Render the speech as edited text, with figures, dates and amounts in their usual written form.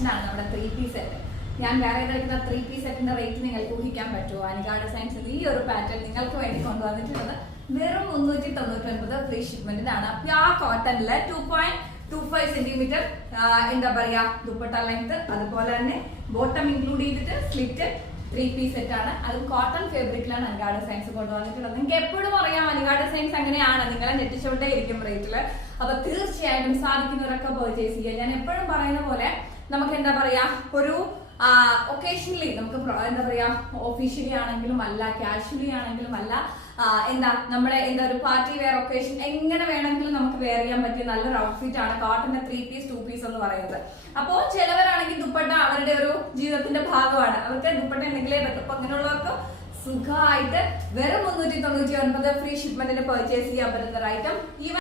Collection ആണ് നമ്മുടെ 3-piece set. ഞാൻ വേറെ കളിക്കുന്ന 3-piece സെറ്റിന്റെ റേറ്റ് നിങ്ങൾക്ക് ഊഹിക്കാൻ പറ്റുമോ? അനിക ഡിസൈൻസ് ഈ ഒരു പാറ്റേൺ നിങ്ങൾക്ക് വേണ്ടി കൊണ്ടുവന്നിട്ടുള്ളത് വെറും 399 ഫ്രീ ഷിപ്മെന്റിനാണ്. പ്യുർ കോട്ടണില് 2.25 സെന്റിമീറ്റർ എന്താ പറയാ ദുപ്പട്ട ലെങ്ത്, അതുപോലെ തന്നെ ബോട്ടം ഇൻക്ലൂഡ് ചെയ്തിട്ട് സ്ലിറ്റ് 3-piece സെറ്റ് ആണ്. അതും കോട്ടൺ ഫാബ്രിക്കിലാണ് അനിക ഡിസൈൻസ് കൊണ്ടുവന്നിട്ടുള്ളത്. നിങ്ങൾക്ക് എപ്പോഴും അറിയാം അനിക ഡിസൈൻസ് എങ്ങനെയാണ്, നിങ്ങളെ ഞെട്ടിച്ചോണ്ടേ ഇരിക്കും റേറ്റില്. അപ്പൊ തീർച്ചയായിട്ടും സാധിക്കുന്നവരൊക്കെ പർച്ചേസ് ചെയ്യുക. ഞാൻ എപ്പോഴും പറയുന്ന പോലെ നമുക്ക് എന്താ പറയാ ഒരു ഒക്കേഷണലി നമുക്ക് എന്താ പറയാ ഒഫീഷ്യലി ആണെങ്കിലും അല്ല, കാഷ്വലി ആണെങ്കിലും അല്ല, എന്താ നമ്മുടെ എന്താ ഒരു പാർട്ടി വെയർ ഒക്കേഷൻ എങ്ങനെ വേണമെങ്കിലും നമുക്ക് വെയർ ചെയ്യാൻ പറ്റിയ നല്ലൊരു ഔട്ട്ഫിറ്റ് ആണ് കോട്ടന്റെ 3-piece 2-piece എന്ന് പറയുന്നത്. അപ്പോ ചിലവരാണെങ്കിൽ ദുപ്പട്ട അവരുടെ ഒരു ജീവിതത്തിന്റെ ഭാഗമാണ്, അവർക്ക് ദുപ്പട്ട ഉണ്ടെങ്കിലേ പറ്റും. അപ്പൊ അങ്ങനെയുള്ളവർക്ക് സുഖമായിട്ട് വെറും 399 ഫ്രീ ഷിപ്മെന്റിന് പർച്ചേസ് ചെയ്യാൻ പറ്റുന്ന ഒരു ഐറ്റം.